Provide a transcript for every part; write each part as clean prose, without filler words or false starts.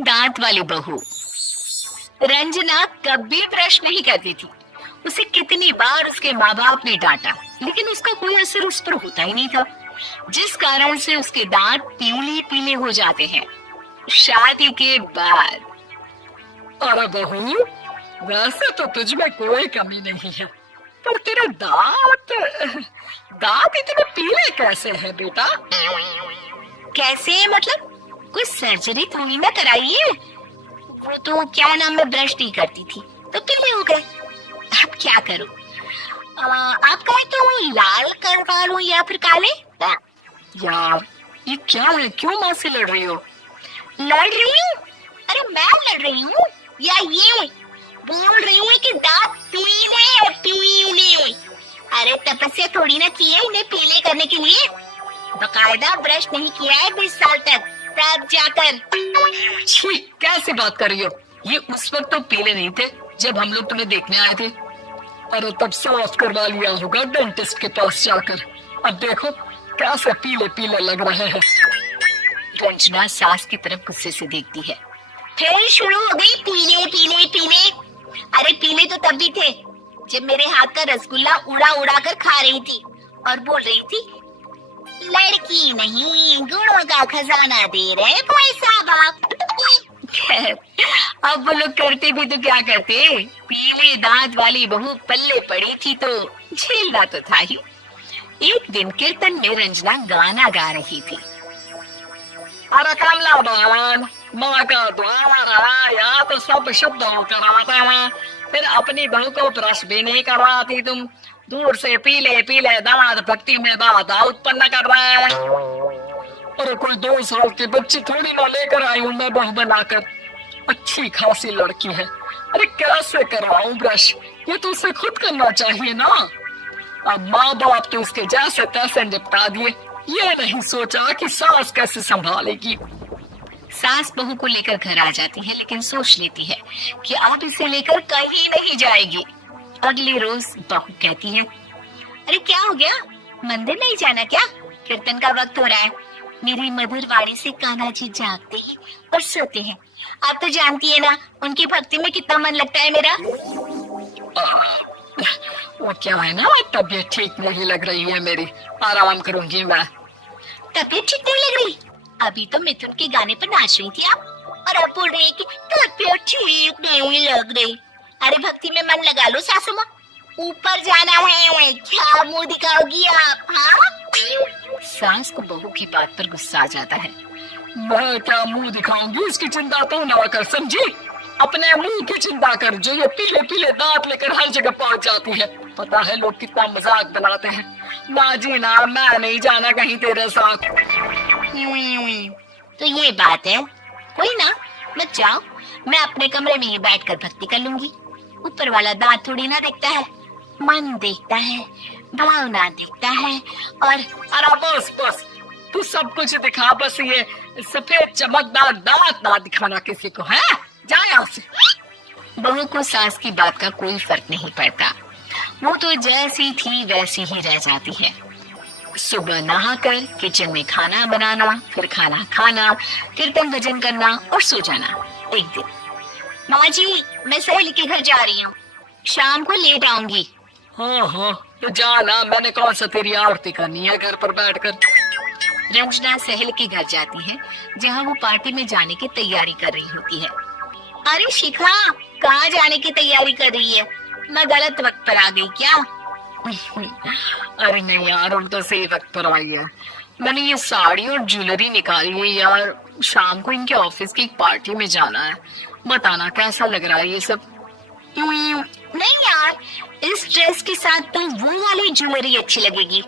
दांत वाली बहू। रंजना कभी ब्रश नहीं करती थी। उसे कितनी बार उसके माँ बाप ने डांटा, लेकिन उसका कोई असर उस पर होता ही नहीं था, जिस कारण से उसके दांत पीले पीले हो जाते हैं। शादी के बाद। अरे बहू, वैसे तो तुझ में कोई कमी नहीं है, पर तेरे दांत दांत इतने पीले कैसे हैं बेटा? कैसे मतलब? कोई सर्जरी थोड़ी ना कराई है। वो तो क्या नाम, मैं ब्रश नहीं करती थी तो पीले हो गए। अब क्या करूं? आप कहें तो लाल करवा लूं या फिर काले? यार ये क्या है, क्यों माँ से लड़ रही हो? लड़ रही हूँ? अरे मैं लड़ रही हूँ या ये बोल रही हूँ कि दांत पीले। अरे तपस्या थोड़ी ना की है इन्हें पीले करने के लिए। बकायदा ब्रश नहीं किया है 20 साल तक, तब जाकर। छी, कैसी बात कर रही हो? ये उस वक्त तो पीले नहीं थे जब हम लोग तुम्हें देखने आए थे। अरे तब साफ करवा लिया होगा डेंटिस्ट के पास जाकर। अब देखो कैसे पीले पीले लग रहे हैं। रंजना सास की तरफ गुस्से से देखती है। फिर शुरू हो गई पीले पीले पीले। अरे पीले तो तब भी थे जब मेरे हाथ का रसगुल्ला उड़ा उड़ा कर खा रही थी और बोल रही थी, लड़की नहीं गुणों का खजाना दे रहे भाई साहब। खैर, अब वो लोग करते भी तो क्या करते, पीले दांत वाली बहू पल्ले पड़ी थी तो झेलना तो था ही। एक दिन कीर्तन में रंजना गाना गा रही थी। अरे कमला बहन, माँ का द्वार आया तो सब शब्द कराते हैं, फिर अपनी बहू को ब्रश भी नहीं करवाती तुम। दूर से पीले पीले दांत भक्ति में बाधा उत्पन्न कर रहे हैं। अरे कोई 2 साल की बच्ची थोड़ी ना लेकर आई हूँ मैं बहू बनाकर। अच्छी खासी लड़की है, अरे कैसे करवाऊं ब्रश? ये तो उसे खुद करना चाहिए ना। अब माँ बाप तो उसके जैसे तैसे निपटा दिए, ये नहीं सोचा कि सास कैसे संभालेगी। सास बहू को लेकर घर आ जाती है, लेकिन सोच लेती है कि अब इसे लेकर कहीं नहीं जाएगी। अगले रोज बहू कहती है, अरे क्या हो गया, मंदिर नहीं जाना क्या? कीर्तन का वक्त हो रहा है। मेरी मधुर वाणी से कान्हा जी जागते हैं और सोते हैं। आप तो जानती है ना उनकी भक्ति में कितना मन लगता है मेरा। वो क्या है ना, तबीयत ठीक नहीं लग रही है मेरी, आराम करूंगी मैं। तबीयत ठीक नहीं लग रही? अभी तो मिथुन के गाने पर नाच रही थी आप, और अब बोल रही है कि तबीयत ठीक नहीं लग रही। अरे भक्ति में मन लगा लो सासू माँ, ऊपर जाना है। क्या मुंह दिखाओगी आप? हाँ? सास को बहू की बात पर गुस्सा आ जाता है। मैं क्या मुंह दिखाऊंगी, इसकी चिंता तो ना कर, समझी? अपने मुंह की चिंता कर, जो ये पीले पीले दांत लेकर हर जगह पहुंच जाती है। पता है लोग कितना मजाक बनाते हैं। ना जी ना, मैं नहीं जाना कहीं तेरे साथ। तो ये बात है, कोई ना, मत जाओ, मैं अपने कमरे में ही बैठकर भक्ति कर लूंगी। ऊपर वाला दांत थोड़ी ना देखता है, मन देखता है, भावना देखता है। और अरे बस बस, तू सब कुछ दिखा, बस ये सफेद चमकदार दांत ना दिखाना किसी को, है? जा यहाँ से। बहू को सास की बात का कोई फर्क नहीं पड़ता, वो तो जैसी थी वैसी ही रह जाती है। सुबह नहाकर किचन में खाना बनाना, फिर खाना खाना, कीर्तन भजन करना और सो जाना। एक दिन, माँ जी मैं सहेली के घर जा रही हूँ, शाम को लेट आऊंगी। हाँ हाँ तो जाना, मैंने कौन सा तेरी आरती करनी है घर पर बैठकर। रंजना सहेली के घर जाती है, जहाँ वो पार्टी में जाने की तैयारी कर रही होती है। अरे शिखा, कहाँ जाने की तैयारी कर रही है? मैं गलत वक्त पर आ गई क्या? अरे नहीं यार, हम तो सही वक्त पर आई है। मैंने ये साड़ी और ज्वेलरी निकाली है यार, शाम को इनके ऑफिस की एक पार्टी में जाना है। बताना कैसा लग रहा है ये सब? नहीं यार, इस ड्रेस के साथ तो वो वाली ज्वेलरी अच्छी लगेगी।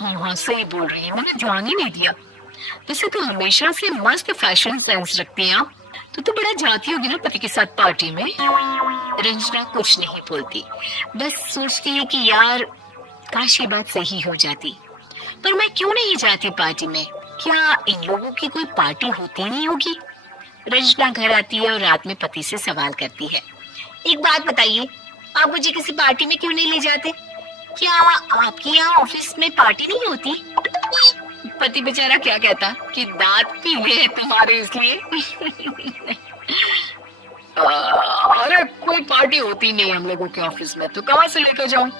हाँ हाँ सही बोल रही है, मैंने ध्यान ही नहीं दिया। वैसे तो हमेशा से मस्त फैशन सेंस रखती हैं आप। तो बड़ा जाती होगी ना पति के साथ पार्टी में। रंजना कुछ नहीं बोलती, बस सोचती है कि यार काश ये बात सही हो जाती, पर मैं क्यों नहीं जाती पार्टी में? क्या इन लोगों की कोई पार्टी होती नहीं होगी? रंजना घर आती है और रात में पति से सवाल करती है, एक बात बताइए, आप मुझे किसी पार्टी में क्यों नहीं ले जाते? क्या आपके यहाँ ऑफिस में पार्टी नहीं होती? पति बेचारा क्या कहता कि दांत पीले हैं तुम्हारे इसलिए। अरे कोई पार्टी होती नहीं हम लोगों के ऑफिस में, तो कहाँ से लेकर जाऊं?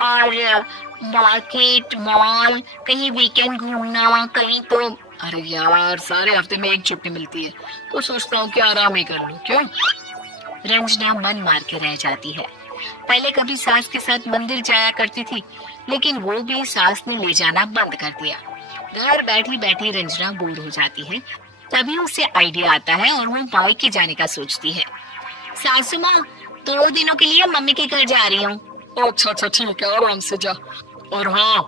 और मार्केट मॉल कहीं वीकेंड घूमना कहीं तो। अरे यार सारे हफ्ते में एक छुट्टी मिलती है, तो सोचता हूँ कि आराम ही कर लूं। क्यों? रंजना मन मार के रह जाती है। पहले कभी सास के साथ मंदिर जाया करती थी, लेकिन वो भी सास ने ले जाना बंद कर दिया। घर बैठी बैठी रंजना बोर हो जाती है। तभी उसे आइडिया आता है और वो मायके जाने का सोचती है। सासू माँ 2 दिनों के लिए मम्मी के घर जा रही हूँ। अच्छा अच्छा ठीक है, आराम से जा। और हाँ,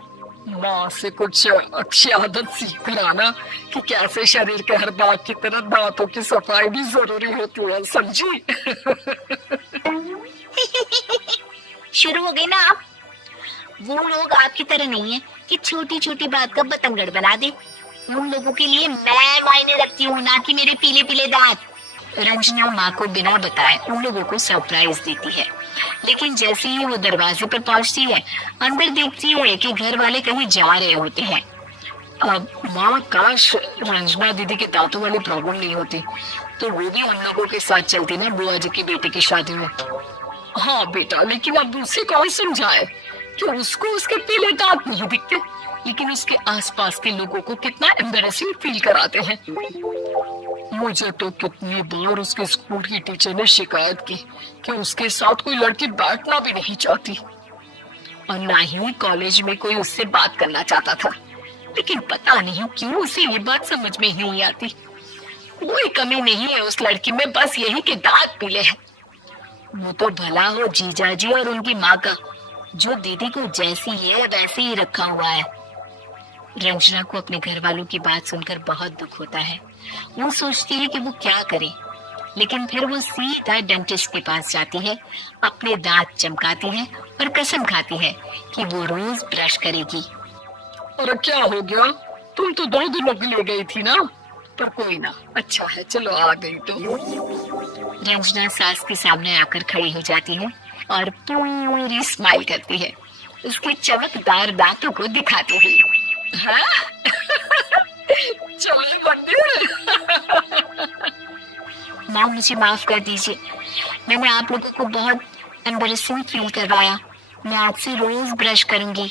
माँ से कुछ अच्छी आदत सीख कर आना कि कैसे शरीर के हर भाग की तरह दांतों की सफाई भी जरूरी होती है, समझी? शुरू हो गई ना आप। वो लोग आपकी तरह नहीं है कि छोटी छोटी बात का बतंगड़ बना दे। उन लोगों के लिए मैं मायने रखती हूँ, ना कि मेरे पीले पीले दांत। रंजना माँ को बिना बताए उन लोगों को सरप्राइज देती है, लेकिन जैसे ही वो दरवाजे पर पहुंचती है, अंदर देखती है कि घर वाले कहीं जा रहे होते हैं। अब माँ, काश रंजना दीदी के दांतों वाली प्रॉब्लम नहीं होती, तो वो भी हम लोगों के साथ चलती ना बुआ जी की बेटे की शादी में। हाँ बेटा, लेकिन अब उसे कौन समझाए कि उसको उसके पीले दांत नहीं दिखते, लेकिन उसके आसपास के लोगों को कितना एम्बैरेसिंग फील कराते हैं। मुझे तो कितनी बार उसके स्कूल की टीचर ने शिकायत की कि उसके साथ कोई लड़की बैठना भी नहीं चाहती, और ना ही कॉलेज में कोई उससे बात करना चाहता था। लेकिन पता नहीं क्यों उसे ये बात समझ में ही नहीं आती। कोई कमी नहीं है उस लड़की में, बस यही कि दांत पीले हैं। वो तो भला हो जीजा जी और उनकी माँ का, जो दीदी को जैसी है वैसे ही रखा हुआ है। रंजना को अपने घर वालों की बात सुनकर बहुत दुख होता है। वो सोचती है कि वो क्या करे, लेकिन फिर वो सीधा डेंटिस्ट के पास जाती है, अपने दांत चमकाती है और कसम खाती है कि वो रोज ब्रश करेगी। अरे क्या हो गया? तुम तो 2 दिनों के लिए गई थी ना। पर कोई ना, अच्छा है, चलो आ गई तो। रंजना सास के सामने आकर खड़ी हो जाती है और पूरी स्माइल करती है, उसके चमकदार दांतों को दिखाती हुई। चलो मंदिर। माँ मुझे माफ कर दीजिए, मैंने आप लोगों को बहुत एम्बैरेसिंग फील करवाया। मैं आपसे रोज ब्रश करूंगी।